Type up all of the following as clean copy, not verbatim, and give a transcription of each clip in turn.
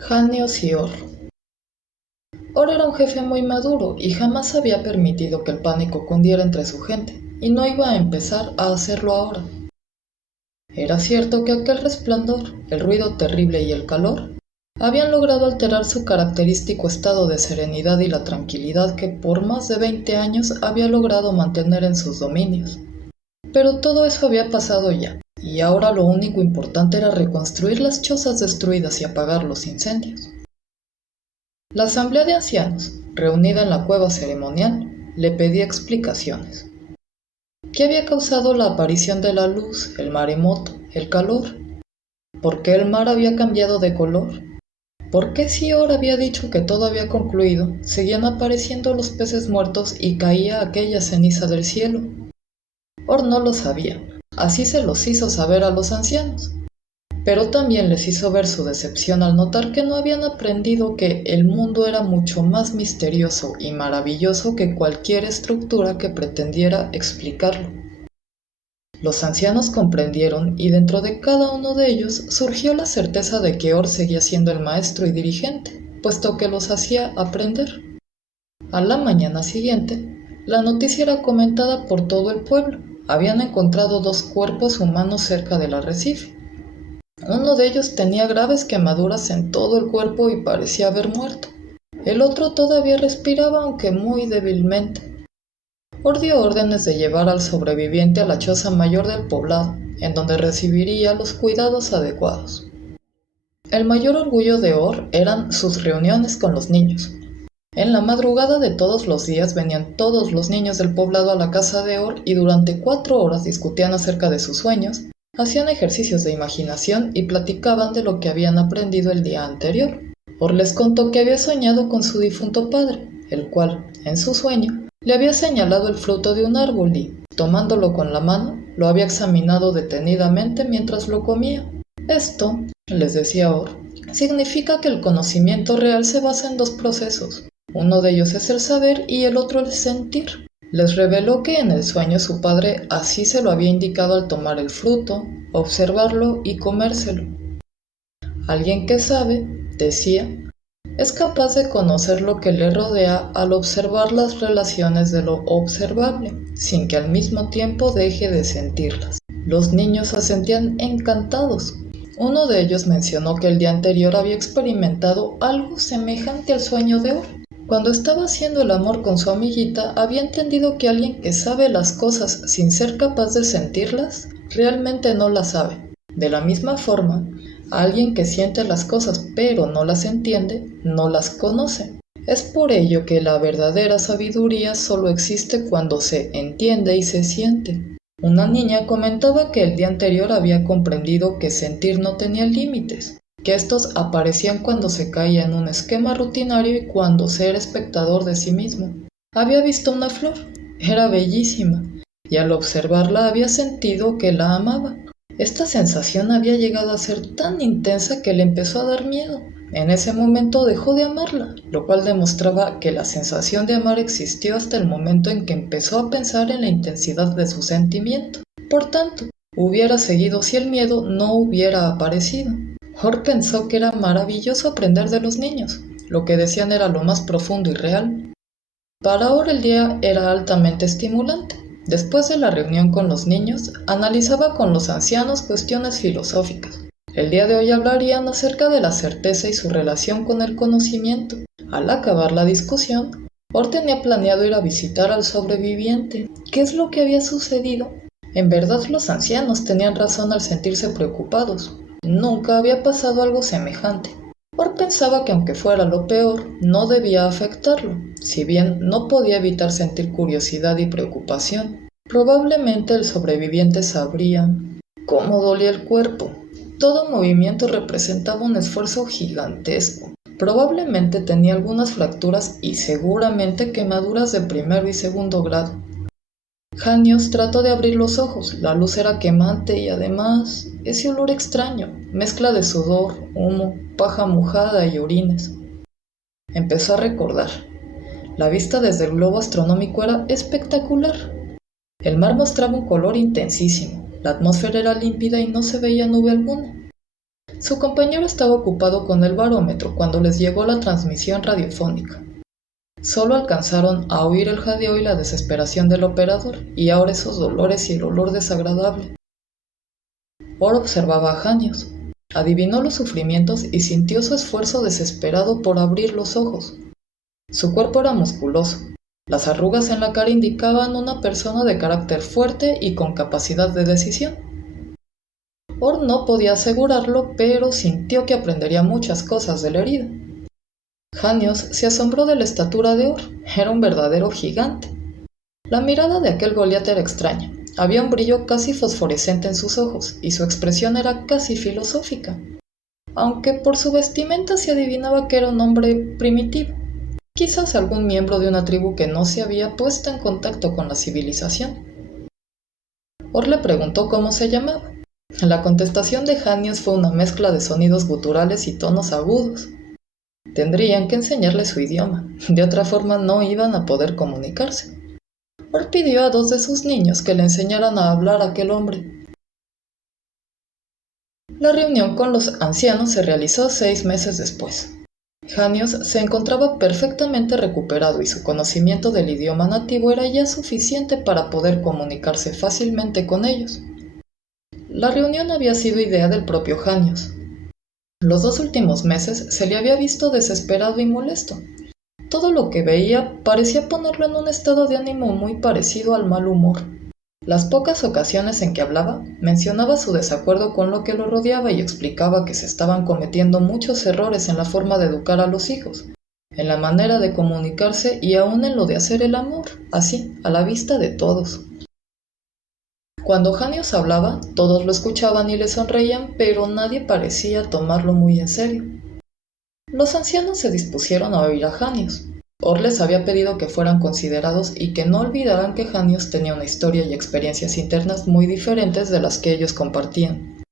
Janios y Or. Or era un jefe muy maduro y jamás había permitido que el pánico cundiera entre su gente, y no iba a empezar a hacerlo ahora. Era cierto que aquel resplandor, el ruido terrible y el calor habían logrado alterar su característico estado de serenidad y la tranquilidad que por más de 20 años había logrado mantener en sus dominios. Pero todo eso había pasado ya, y ahora lo único importante era reconstruir las chozas destruidas y apagar los incendios. La asamblea de ancianos, reunida en la cueva ceremonial, le pedía explicaciones. ¿Qué había causado la aparición de la luz, el maremoto, el calor? ¿Por qué el mar había cambiado de color? ¿Por qué si Or había dicho que todo había concluido, seguían apareciendo los peces muertos y caía aquella ceniza del cielo? Or no lo sabía, así se los hizo saber a los ancianos. Pero también les hizo ver su decepción al notar que no habían aprendido que el mundo era mucho más misterioso y maravilloso que cualquier estructura que pretendiera explicarlo. Los ancianos comprendieron y dentro de cada uno de ellos surgió la certeza de que Or seguía siendo el maestro y dirigente, puesto que los hacía aprender. A la mañana siguiente, la noticia era comentada por todo el pueblo. Habían encontrado 2 cuerpos humanos cerca del arrecife. Uno de ellos tenía graves quemaduras en todo el cuerpo y parecía haber muerto. El otro todavía respiraba, aunque muy débilmente. Or dio órdenes de llevar al sobreviviente a la choza mayor del poblado, en donde recibiría los cuidados adecuados. El mayor orgullo de Or eran sus reuniones con los niños. En la madrugada de todos los días venían todos los niños del poblado a la casa de Or y durante 4 horas discutían acerca de sus sueños, hacían ejercicios de imaginación y platicaban de lo que habían aprendido el día anterior. Or les contó que había soñado con su difunto padre, el cual, en su sueño, le había señalado el fruto de un árbol y, tomándolo con la mano, lo había examinado detenidamente mientras lo comía. Esto, les decía Or, significa que el conocimiento real se basa en 2 procesos. Uno de ellos es el saber y el otro el sentir. Les reveló que en el sueño su padre así se lo había indicado al tomar el fruto, observarlo y comérselo. Alguien que sabe, decía, es capaz de conocer lo que le rodea al observar las relaciones de lo observable, sin que al mismo tiempo deje de sentirlas. Los niños asentían encantados. Uno de ellos mencionó que el día anterior había experimentado algo semejante al sueño de Or. Cuando estaba haciendo el amor con su amiguita, había entendido que alguien que sabe las cosas sin ser capaz de sentirlas, realmente no las sabe. De la misma forma, alguien que siente las cosas pero no las entiende, no las conoce. Es por ello que la verdadera sabiduría solo existe cuando se entiende y se siente. Una niña comentaba que el día anterior había comprendido que sentir no tenía límites, que estos aparecían cuando se caía en un esquema rutinario y cuando se era espectador de sí mismo. Había visto una flor, era bellísima, y al observarla había sentido que la amaba. Esta sensación había llegado a ser tan intensa que le empezó a dar miedo. En ese momento dejó de amarla, lo cual demostraba que la sensación de amar existió hasta el momento en que empezó a pensar en la intensidad de su sentimiento. Por tanto, hubiera seguido si el miedo no hubiera aparecido. Or pensó que era maravilloso aprender de los niños. Lo que decían era lo más profundo y real. Para Or el día era altamente estimulante. Después de la reunión con los niños, analizaba con los ancianos cuestiones filosóficas. El día de hoy hablarían acerca de la certeza y su relación con el conocimiento. Al acabar la discusión, Or tenía planeado ir a visitar al sobreviviente. ¿Qué es lo que había sucedido? En verdad los ancianos tenían razón al sentirse preocupados. Nunca había pasado algo semejante. Or pensaba que aunque fuera lo peor, no debía afectarlo. Si bien no podía evitar sentir curiosidad y preocupación, probablemente el sobreviviente sabría cómo dolía el cuerpo. Todo movimiento representaba un esfuerzo gigantesco. Probablemente tenía algunas fracturas y seguramente quemaduras de primero y segundo grado. Janios trató de abrir los ojos. La luz era quemante y además ese olor extraño, mezcla de sudor, humo, paja mojada y orines. Empezó a recordar. La vista desde el globo astronómico era espectacular. El mar mostraba un color intensísimo. La atmósfera era límpida y no se veía nube alguna. Su compañero estaba ocupado con el barómetro cuando les llegó la transmisión radiofónica. Solo alcanzaron a oír el jadeo y la desesperación del operador, y ahora esos dolores y el olor desagradable. Orr observaba a Janius, adivinó los sufrimientos y sintió su esfuerzo desesperado por abrir los ojos. Su cuerpo era musculoso. Las arrugas en la cara indicaban una persona de carácter fuerte y con capacidad de decisión. Orr no podía asegurarlo, pero sintió que aprendería muchas cosas de la herida. Janius se asombró de la estatura de Orr. Era un verdadero gigante. La mirada de aquel Goliat era extraña. Había un brillo casi fosforescente en sus ojos, y su expresión era casi filosófica, aunque por su vestimenta se adivinaba que era un hombre primitivo, quizás algún miembro de una tribu que no se había puesto en contacto con la civilización. Orr le preguntó cómo se llamaba. La contestación de Janius fue una mezcla de sonidos guturales y tonos agudos. Tendrían que enseñarle su idioma, de otra forma no iban a poder comunicarse. Orr pidió a 2 de sus niños que le enseñaran a hablar a aquel hombre. La reunión con los ancianos se realizó 6 meses después. Janius se encontraba perfectamente recuperado y su conocimiento del idioma nativo era ya suficiente para poder comunicarse fácilmente con ellos. La reunión había sido idea del propio Janius. Los 2 últimos meses se le había visto desesperado y molesto. Todo lo que veía parecía ponerlo en un estado de ánimo muy parecido al mal humor. Las pocas ocasiones en que hablaba, mencionaba su desacuerdo con lo que lo rodeaba y explicaba que se estaban cometiendo muchos errores en la forma de educar a los hijos, en la manera de comunicarse y aún en lo de hacer el amor, así, a la vista de todos. Cuando Janius hablaba, todos lo escuchaban y le sonreían, pero nadie parecía tomarlo muy en serio. Los ancianos se dispusieron a oír a Janius. Orr les había pedido que fueran considerados y que no olvidaran que Janius tenía una historia y experiencias internas muy diferentes de las que ellos compartían.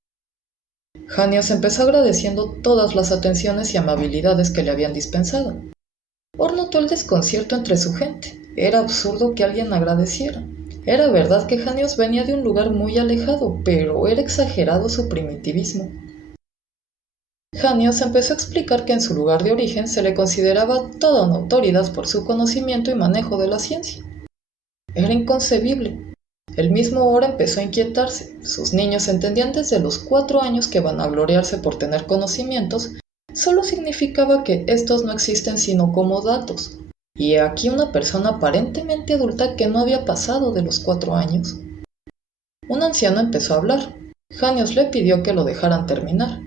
Janius empezó agradeciendo todas las atenciones y amabilidades que le habían dispensado. Orr notó el desconcierto entre su gente. Era absurdo que alguien agradeciera. Era verdad que Janius venía de un lugar muy alejado, pero era exagerado su primitivismo. Janius empezó a explicar que en su lugar de origen se le consideraba toda una autoridad por su conocimiento y manejo de la ciencia. Era inconcebible. El mismo Orr empezó a inquietarse. Sus niños entendían desde los 4 años que vanagloriarse por tener conocimientos solo significaba que estos no existen sino como datos. Y he aquí una persona aparentemente adulta que no había pasado de los 4 años. Un anciano empezó a hablar. Janius le pidió que lo dejaran terminar.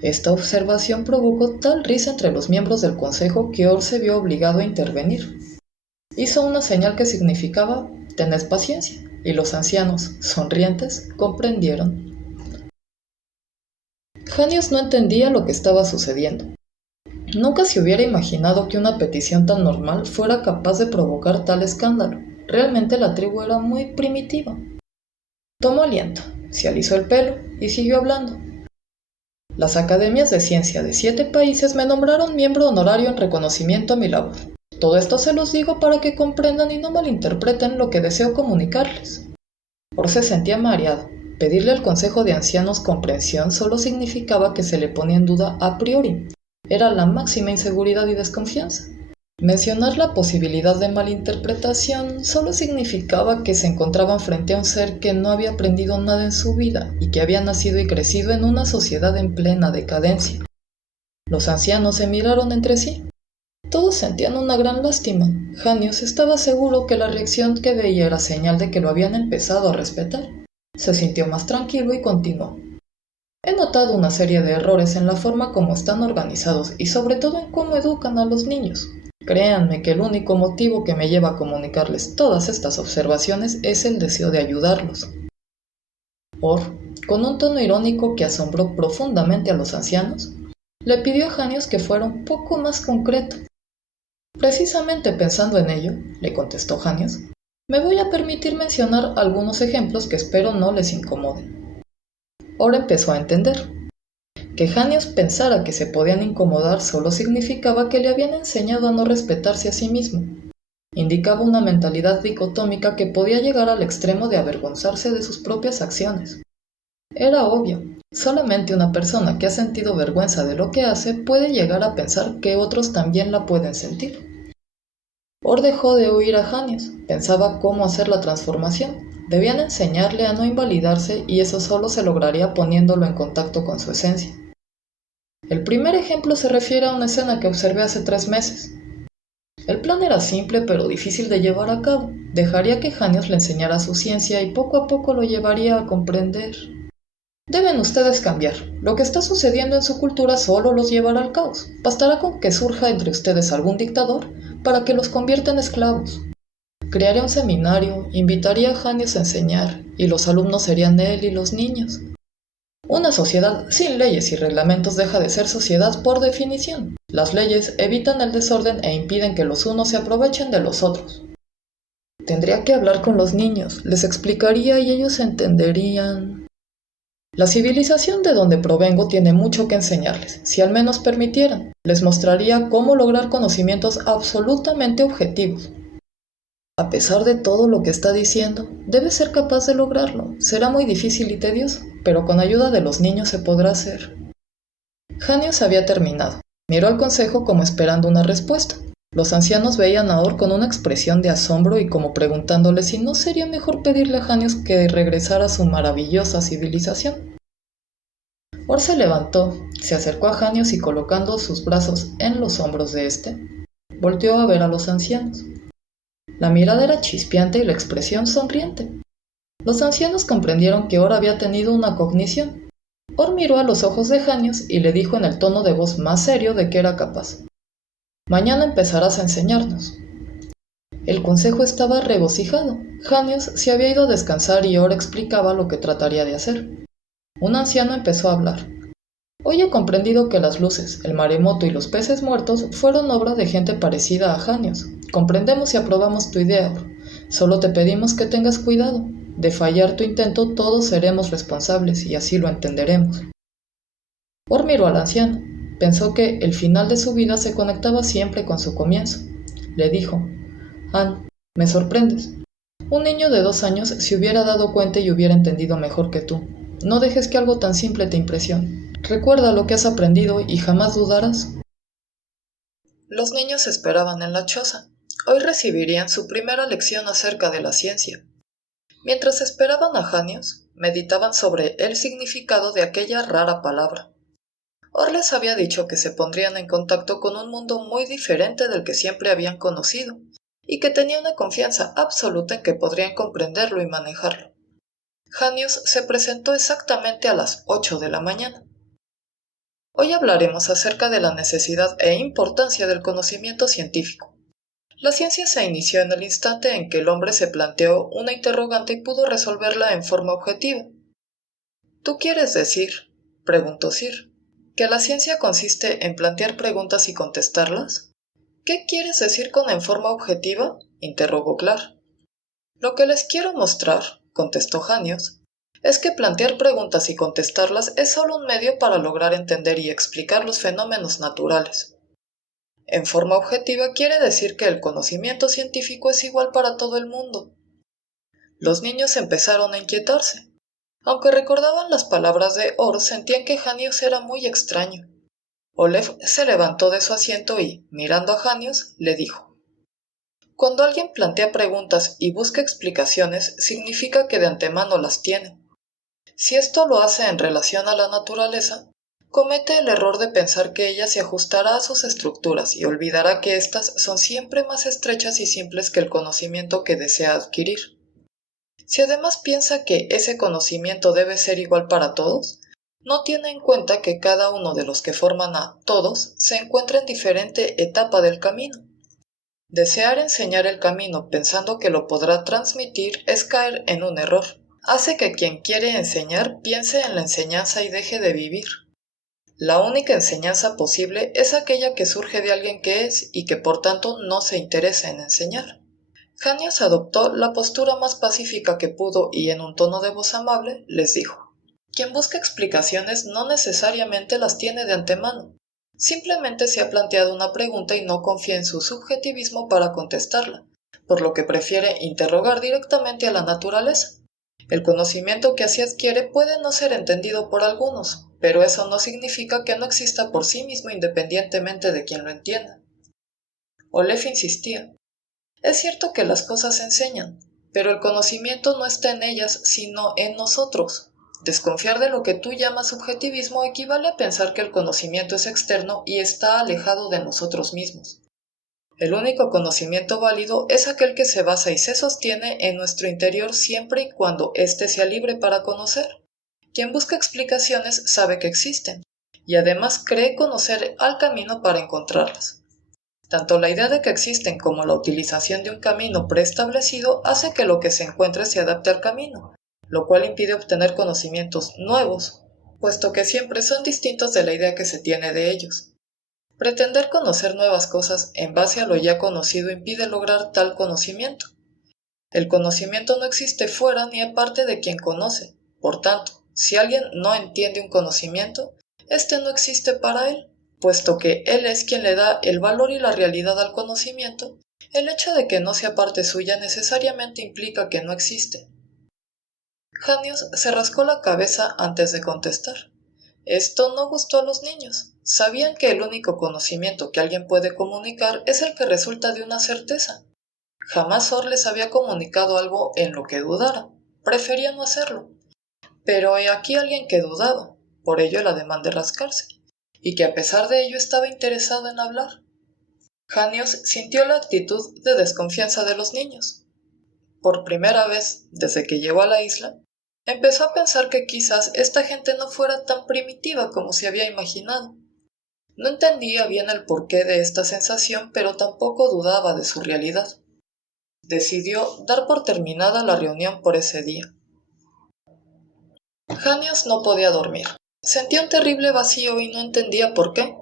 Esta observación provocó tal risa entre los miembros del consejo que Orr se vio obligado a intervenir. Hizo una señal que significaba «tened paciencia», y los ancianos, sonrientes, comprendieron. Janius no entendía lo que estaba sucediendo. Nunca se hubiera imaginado que una petición tan normal fuera capaz de provocar tal escándalo. Realmente la tribu era muy primitiva. Tomó aliento, se alisó el pelo y siguió hablando. Las academias de ciencia de 7 países me nombraron miembro honorario en reconocimiento a mi labor. Todo esto se los digo para que comprendan y no malinterpreten lo que deseo comunicarles. Orr se sentía mareado. Pedirle al consejo de ancianos comprensión solo significaba que se le ponía en duda a priori. Era la máxima inseguridad y desconfianza. Mencionar la posibilidad de malinterpretación solo significaba que se encontraban frente a un ser que no había aprendido nada en su vida y que había nacido y crecido en una sociedad en plena decadencia. Los ancianos se miraron entre sí. Todos sentían una gran lástima. Janius estaba seguro que la reacción que veía era señal de que lo habían empezado a respetar. Se sintió más tranquilo y continuó. He notado una serie de errores en la forma como están organizados y sobre todo en cómo educan a los niños. Créanme que el único motivo que me lleva a comunicarles todas estas observaciones es el deseo de ayudarlos. Orr, con un tono irónico que asombró profundamente a los ancianos, le pidió a Janius que fuera un poco más concreto. Precisamente pensando en ello, le contestó Janius, me voy a permitir mencionar algunos ejemplos que espero no les incomoden. Orr empezó a entender. Que Janius pensara que se podían incomodar solo significaba que le habían enseñado a no respetarse a sí mismo. Indicaba una mentalidad dicotómica que podía llegar al extremo de avergonzarse de sus propias acciones. Era obvio, Solamente una persona que ha sentido vergüenza de lo que hace puede llegar a pensar que otros también la pueden sentir. Or dejó de oír a Janius, pensaba cómo hacer la transformación. Debían enseñarle a no invalidarse y eso solo se lograría poniéndolo en contacto con su esencia. El primer ejemplo se refiere a una escena que observé hace 3 meses. El plan era simple pero difícil de llevar a cabo. Dejaría que Janius le enseñara su ciencia y poco a poco lo llevaría a comprender. Deben ustedes cambiar. Lo que está sucediendo en su cultura solo los llevará al caos. Bastará con que surja entre ustedes algún dictador para que los convierta en esclavos. Crearía un seminario, invitaría a Janius a enseñar, y los alumnos serían él y los niños. Una sociedad sin leyes y reglamentos deja de ser sociedad por definición. Las leyes evitan el desorden e impiden que los unos se aprovechen de los otros. Tendría que hablar con los niños, les explicaría y ellos entenderían. La civilización de donde provengo tiene mucho que enseñarles. Si al menos permitieran, les mostraría cómo lograr conocimientos absolutamente objetivos. A pesar de todo lo que está diciendo, debe ser capaz de lograrlo. Será muy difícil y tedioso, pero con ayuda de los niños se podrá hacer. Janius había terminado. Miró al consejo como esperando una respuesta. Los ancianos veían a Or con una expresión de asombro y como preguntándole si no sería mejor pedirle a Janius que regresara a su maravillosa civilización. Or se levantó, se acercó a Janius y colocando sus brazos en los hombros de éste, volteó a ver a los ancianos. La mirada era chispeante y la expresión sonriente. Los ancianos comprendieron que Or había tenido una cognición. Or miró a los ojos de Janius y le dijo en el tono de voz más serio de que era capaz: «Mañana empezarás a enseñarnos». El consejo estaba regocijado. Janius se había ido a descansar y Or explicaba lo que trataría de hacer. Un anciano empezó a hablar. «Hoy he comprendido que las luces, el maremoto y los peces muertos fueron obra de gente parecida a Janius. Comprendemos y aprobamos tu idea, Or. Solo te pedimos que tengas cuidado. De fallar tu intento todos seremos responsables y así lo entenderemos». Or miró al anciano. Pensó que el final de su vida se conectaba siempre con su comienzo. Le dijo: «Ann, me sorprendes. Un niño de 2 años se hubiera dado cuenta y hubiera entendido mejor que tú. No dejes que algo tan simple te impresione. Recuerda lo que has aprendido y jamás dudarás». Los niños esperaban en la choza. Hoy recibirían su primera lección acerca de la ciencia. Mientras esperaban a Janius, meditaban sobre el significado de aquella rara palabra. Or les había dicho que se pondrían en contacto con un mundo muy diferente del que siempre habían conocido, y que tenía una confianza absoluta en que podrían comprenderlo y manejarlo. Janius se presentó exactamente a las 8 de la mañana. Hoy hablaremos acerca de la necesidad e importancia del conocimiento científico. La ciencia se inició en el instante en que el hombre se planteó una interrogante y pudo resolverla en forma objetiva. ¿Tú quieres decir, preguntó Sir, que la ciencia consiste en plantear preguntas y contestarlas? ¿Qué quieres decir con en forma objetiva?, interrogó Clark. Lo que les quiero mostrar, contestó Janius, es que plantear preguntas y contestarlas es solo un medio para lograr entender y explicar los fenómenos naturales. En forma objetiva quiere decir que el conocimiento científico es igual para todo el mundo. Los niños empezaron a inquietarse. Aunque recordaban las palabras de Or, sentían que Janius era muy extraño. Olaf se levantó de su asiento y, mirando a Janius, le dijo: «Cuando alguien plantea preguntas y busca explicaciones, significa que de antemano las tiene. Si esto lo hace en relación a la naturaleza, comete el error de pensar que ella se ajustará a sus estructuras y olvidará que éstas son siempre más estrechas y simples que el conocimiento que desea adquirir. Si además piensa que ese conocimiento debe ser igual para todos, no tiene en cuenta que cada uno de los que forman a todos se encuentra en diferente etapa del camino. Desear enseñar el camino pensando que lo podrá transmitir es caer en un error. Hace que quien quiere enseñar piense en la enseñanza y deje de vivir. La única enseñanza posible es aquella que surge de alguien que es y que por tanto no se interesa en enseñar». Janius adoptó la postura más pacífica que pudo y en un tono de voz amable les dijo: «Quien busca explicaciones no necesariamente las tiene de antemano. Simplemente se ha planteado una pregunta y no confía en su subjetivismo para contestarla, por lo que prefiere interrogar directamente a la naturaleza. El conocimiento que así adquiere puede no ser entendido por algunos, pero eso no significa que no exista por sí mismo independientemente de quien lo entienda. Olef insistía. Es cierto que las cosas se enseñan, pero el conocimiento no está en ellas, sino en nosotros. Desconfiar de lo que tú llamas subjetivismo equivale a pensar que el conocimiento es externo y está alejado de nosotros mismos. El único conocimiento válido es aquel que se basa y se sostiene en nuestro interior siempre y cuando éste sea libre para conocer. Quien busca explicaciones sabe que existen, y además cree conocer al camino para encontrarlas. Tanto la idea de que existen como la utilización de un camino preestablecido hace que lo que se encuentre se adapte al camino, lo cual impide obtener conocimientos nuevos, puesto que siempre son distintos de la idea que se tiene de ellos. Pretender conocer nuevas cosas en base a lo ya conocido impide lograr tal conocimiento. El conocimiento no existe fuera ni aparte de quien conoce. Por tanto, si alguien no entiende un conocimiento, este no existe para él, puesto que él es quien le da el valor y la realidad al conocimiento. El hecho de que no sea parte suya necesariamente implica que no existe. Janius se rascó la cabeza antes de contestar. Esto no gustó a los niños. Sabían que el único conocimiento que alguien puede comunicar es el que resulta de una certeza. Jamás Or les había comunicado algo en lo que dudara. Prefería no hacerlo. Pero he aquí alguien que dudaba, por ello el ademán de rascarse, y que a pesar de ello estaba interesado en hablar. Janius sintió la actitud de desconfianza de los niños. Por primera vez, desde que llegó a la isla, empezó a pensar que quizás esta gente no fuera tan primitiva como se había imaginado. No entendía bien el porqué de esta sensación, pero tampoco dudaba de su realidad. Decidió dar por terminada la reunión por ese día. Janius no podía dormir. Sentía un terrible vacío y no entendía por qué.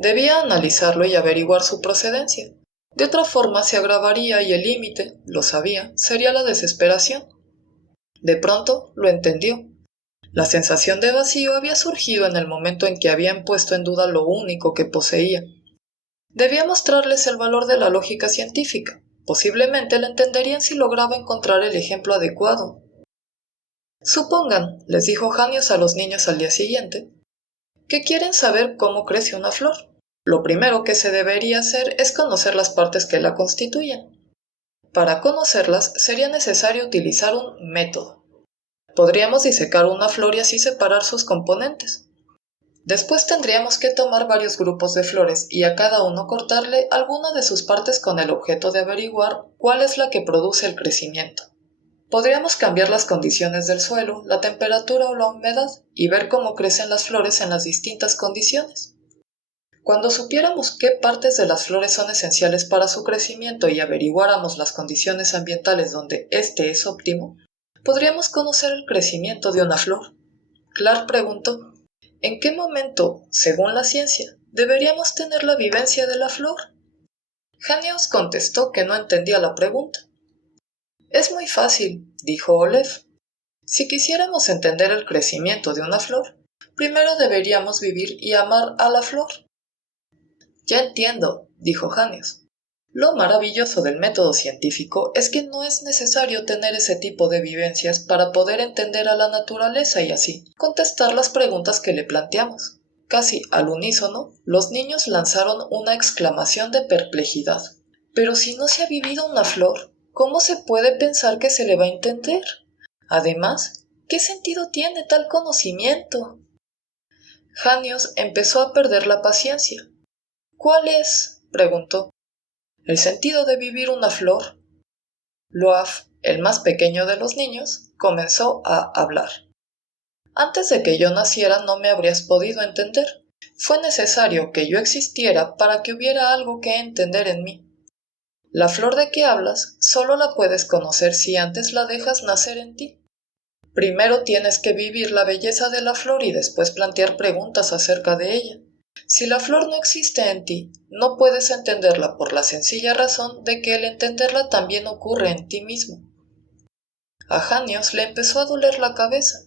Debía analizarlo y averiguar su procedencia. De otra forma se agravaría y el límite, lo sabía, sería la desesperación. De pronto lo entendió. La sensación de vacío había surgido en el momento en que habían puesto en duda lo único que poseía. Debía mostrarles el valor de la lógica científica. Posiblemente la entenderían si lograba encontrar el ejemplo adecuado. Supongan, les dijo Janius a los niños al día siguiente, que quieren saber cómo crece una flor. Lo primero que se debería hacer es conocer las partes que la constituyen. Para conocerlas sería necesario utilizar un método. Podríamos disecar una flor y así separar sus componentes. Después tendríamos que tomar varios grupos de flores y a cada uno cortarle alguna de sus partes con el objeto de averiguar cuál es la que produce el crecimiento. Podríamos cambiar las condiciones del suelo, la temperatura o la humedad y ver cómo crecen las flores en las distintas condiciones. Cuando supiéramos qué partes de las flores son esenciales para su crecimiento y averiguáramos las condiciones ambientales donde éste es óptimo, podríamos conocer el crecimiento de una flor. Clark preguntó, ¿en qué momento, según la ciencia, deberíamos tener la vivencia de la flor? Janius contestó que no entendía la pregunta. Es muy fácil, dijo Olef. Si quisiéramos entender el crecimiento de una flor, primero deberíamos vivir y amar a la flor. Ya entiendo, dijo Janius. Lo maravilloso del método científico es que no es necesario tener ese tipo de vivencias para poder entender a la naturaleza y así contestar las preguntas que le planteamos. Casi al unísono, los niños lanzaron una exclamación de perplejidad. Pero si no se ha vivido una flor, ¿cómo se puede pensar que se le va a entender? Además, ¿qué sentido tiene tal conocimiento? Janius empezó a perder la paciencia. ¿Cuál es?, preguntó. ¿El sentido de vivir una flor? Loaf, el más pequeño de los niños, comenzó a hablar. Antes de que yo naciera no me habrías podido entender. Fue necesario que yo existiera para que hubiera algo que entender en mí. La flor de que hablas solo la puedes conocer si antes la dejas nacer en ti. Primero tienes que vivir la belleza de la flor y después plantear preguntas acerca de ella. Si la flor no existe en ti, no puedes entenderla por la sencilla razón de que el entenderla también ocurre en ti mismo. A Janius le empezó a doler la cabeza.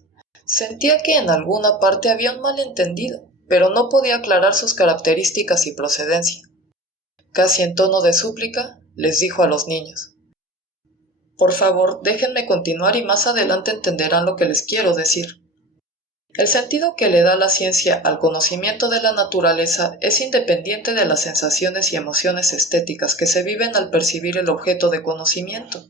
Sentía que en alguna parte había un malentendido, pero no podía aclarar sus características y procedencia. Casi en tono de súplica, les dijo a los niños: Por favor, déjenme continuar y más adelante entenderán lo que les quiero decir. El sentido que le da la ciencia al conocimiento de la naturaleza es independiente de las sensaciones y emociones estéticas que se viven al percibir el objeto de conocimiento.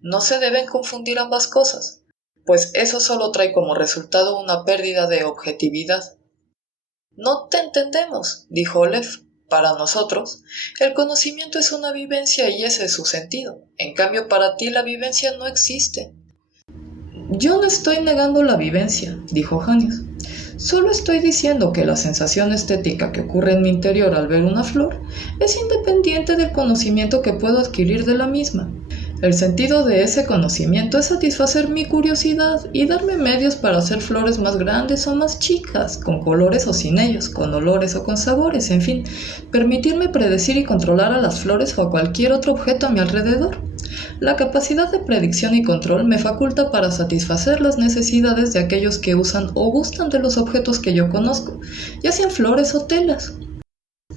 No se deben confundir ambas cosas, pues eso solo trae como resultado una pérdida de objetividad. No te entendemos, dijo Olev. Para nosotros, el conocimiento es una vivencia y ese es su sentido. En cambio, para ti la vivencia no existe. Yo no estoy negando la vivencia, dijo Hannes. Solo estoy diciendo que la sensación estética que ocurre en mi interior al ver una flor es independiente del conocimiento que puedo adquirir de la misma. El sentido de ese conocimiento es satisfacer mi curiosidad y darme medios para hacer flores más grandes o más chicas, con colores o sin ellos, con olores o con sabores, en fin, permitirme predecir y controlar a las flores o a cualquier otro objeto a mi alrededor. La capacidad de predicción y control me faculta para satisfacer las necesidades de aquellos que usan o gustan de los objetos que yo conozco, ya sean flores o telas.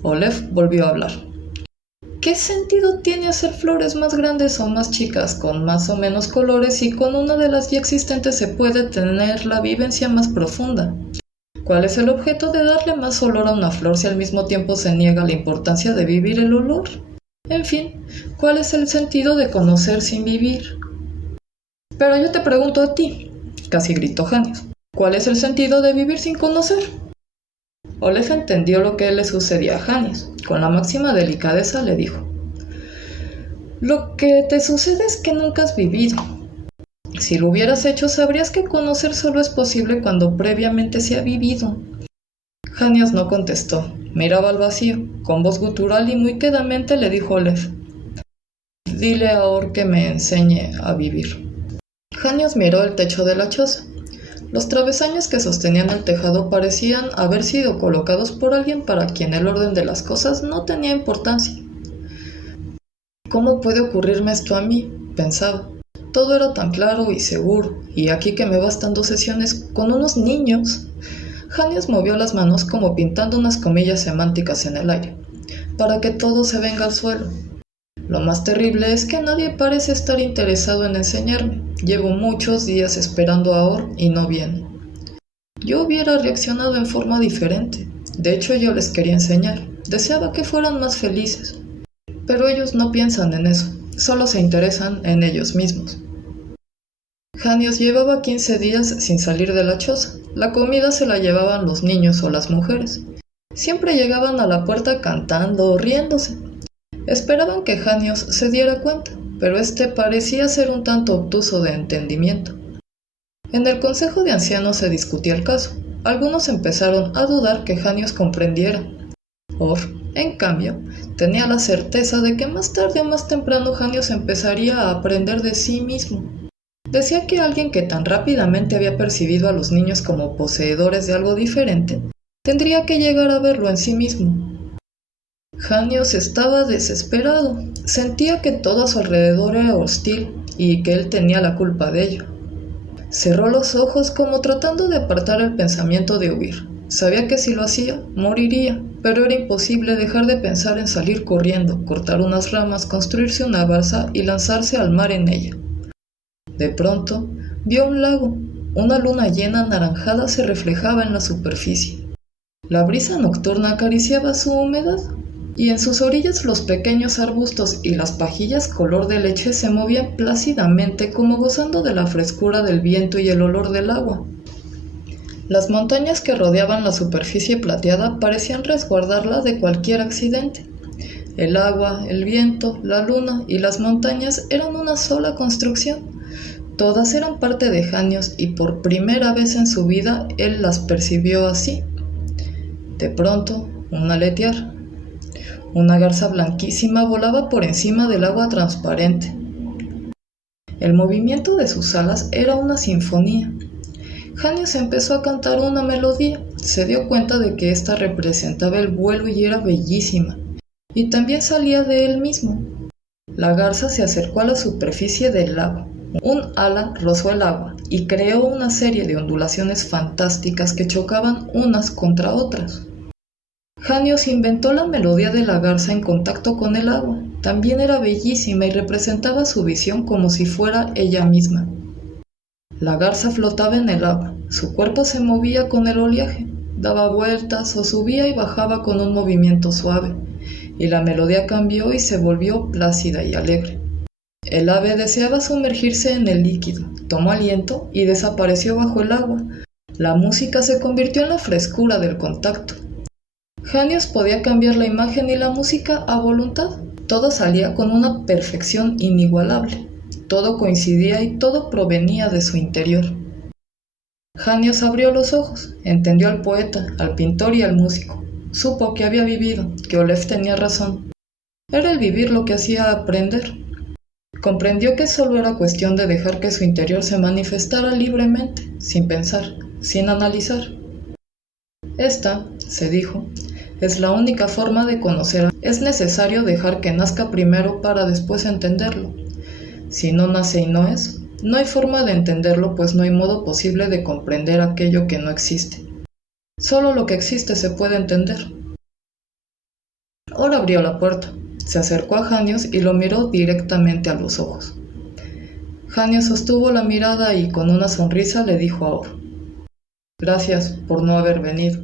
Olev volvió a hablar. ¿Qué sentido tiene hacer flores más grandes o más chicas, con más o menos colores, si con una de las ya existentes se puede tener la vivencia más profunda? ¿Cuál es el objeto de darle más olor a una flor si al mismo tiempo se niega la importancia de vivir el olor? En fin, ¿cuál es el sentido de conocer sin vivir? Pero yo te pregunto a ti, casi gritó Hannes, ¿cuál es el sentido de vivir sin conocer? Olev entendió lo que le sucedía a Hannes. Con la máxima delicadeza le dijo: lo que te sucede es que nunca has vivido. Si lo hubieras hecho, sabrías que conocer solo es posible cuando previamente se ha vivido. Hannes no contestó. Miraba al vacío. Con voz gutural y muy quedamente le dijo Olev: dile a Or que me enseñe a vivir. Hannes miró el techo de la choza. Los travesaños que sostenían el tejado parecían haber sido colocados por alguien para quien el orden de las cosas no tenía importancia. ¿Cómo puede ocurrirme esto a mí?, pensaba. Todo era tan claro y seguro, y aquí que me bastan 2 sesiones con unos niños. Hannes movió las manos como pintando unas comillas semánticas en el aire, para que todo se venga al suelo. Lo más terrible es que nadie parece estar interesado en enseñarme. Llevo muchos días esperando a Or y no viene. Yo hubiera reaccionado en forma diferente. De hecho, yo les quería enseñar. Deseaba que fueran más felices. Pero ellos no piensan en eso. Solo se interesan en ellos mismos. Hannes llevaba 15 días sin salir de la choza. La comida se la llevaban los niños o las mujeres. Siempre llegaban a la puerta cantando o riéndose. Esperaban que Hannes se diera cuenta, pero este parecía ser un tanto obtuso de entendimiento. En el consejo de ancianos se discutía el caso. Algunos empezaron a dudar que Hannes comprendiera. Or, en cambio, tenía la certeza de que más tarde o más temprano Hannes empezaría a aprender de sí mismo. Decía que alguien que tan rápidamente había percibido a los niños como poseedores de algo diferente, tendría que llegar a verlo en sí mismo. Hannes estaba desesperado. Sentía que todo a su alrededor era hostil y que él tenía la culpa de ello. Cerró los ojos como tratando de apartar el pensamiento de huir. Sabía que si lo hacía, moriría, pero era imposible dejar de pensar en salir corriendo, cortar unas ramas, construirse una balsa y lanzarse al mar en ella. De pronto, vio un lago. Una luna llena anaranjada se reflejaba en la superficie. La brisa nocturna acariciaba su humedad, y en sus orillas los pequeños arbustos y las pajillas color de leche se movían plácidamente como gozando de la frescura del viento y el olor del agua. Las montañas que rodeaban la superficie plateada parecían resguardarla de cualquier accidente. El agua, el viento, la luna y las montañas eran una sola construcción. Todas eran parte de Hannes y por primera vez en su vida él las percibió así. De pronto, un aletear. Una garza blanquísima volaba por encima del agua transparente. El movimiento de sus alas era una sinfonía. Hannes empezó a cantar una melodía. Se dio cuenta de que ésta representaba el vuelo y era bellísima, y también salía de él mismo. La garza se acercó a la superficie del lago. Un ala rozó el agua y creó una serie de ondulaciones fantásticas que chocaban unas contra otras. Janios inventó la melodía de la garza en contacto con el agua. También era bellísima y representaba su visión como si fuera ella misma. La garza flotaba en el agua, su cuerpo se movía con el oleaje, daba vueltas o subía y bajaba con un movimiento suave, y la melodía cambió y se volvió plácida y alegre. El ave deseaba sumergirse en el líquido, tomó aliento y desapareció bajo el agua. La música se convirtió en la frescura del contacto. Janios podía cambiar la imagen y la música a voluntad. Todo salía con una perfección inigualable. Todo coincidía y todo provenía de su interior. Janios abrió los ojos, entendió al poeta, al pintor y al músico. Supo que había vivido, que Olef tenía razón. Era el vivir lo que hacía aprender. Comprendió que solo era cuestión de dejar que su interior se manifestara libremente, sin pensar, sin analizar. Esta, se dijo, es la única forma de conocer. Es necesario dejar que nazca primero para después entenderlo. Si no nace y no es, no hay forma de entenderlo, pues no hay modo posible de comprender aquello que no existe. Solo lo que existe se puede entender. Ahora abrió la puerta, se acercó a Janios y lo miró directamente a los ojos. Janios sostuvo la mirada y con una sonrisa le dijo a Or: «Gracias por no haber venido».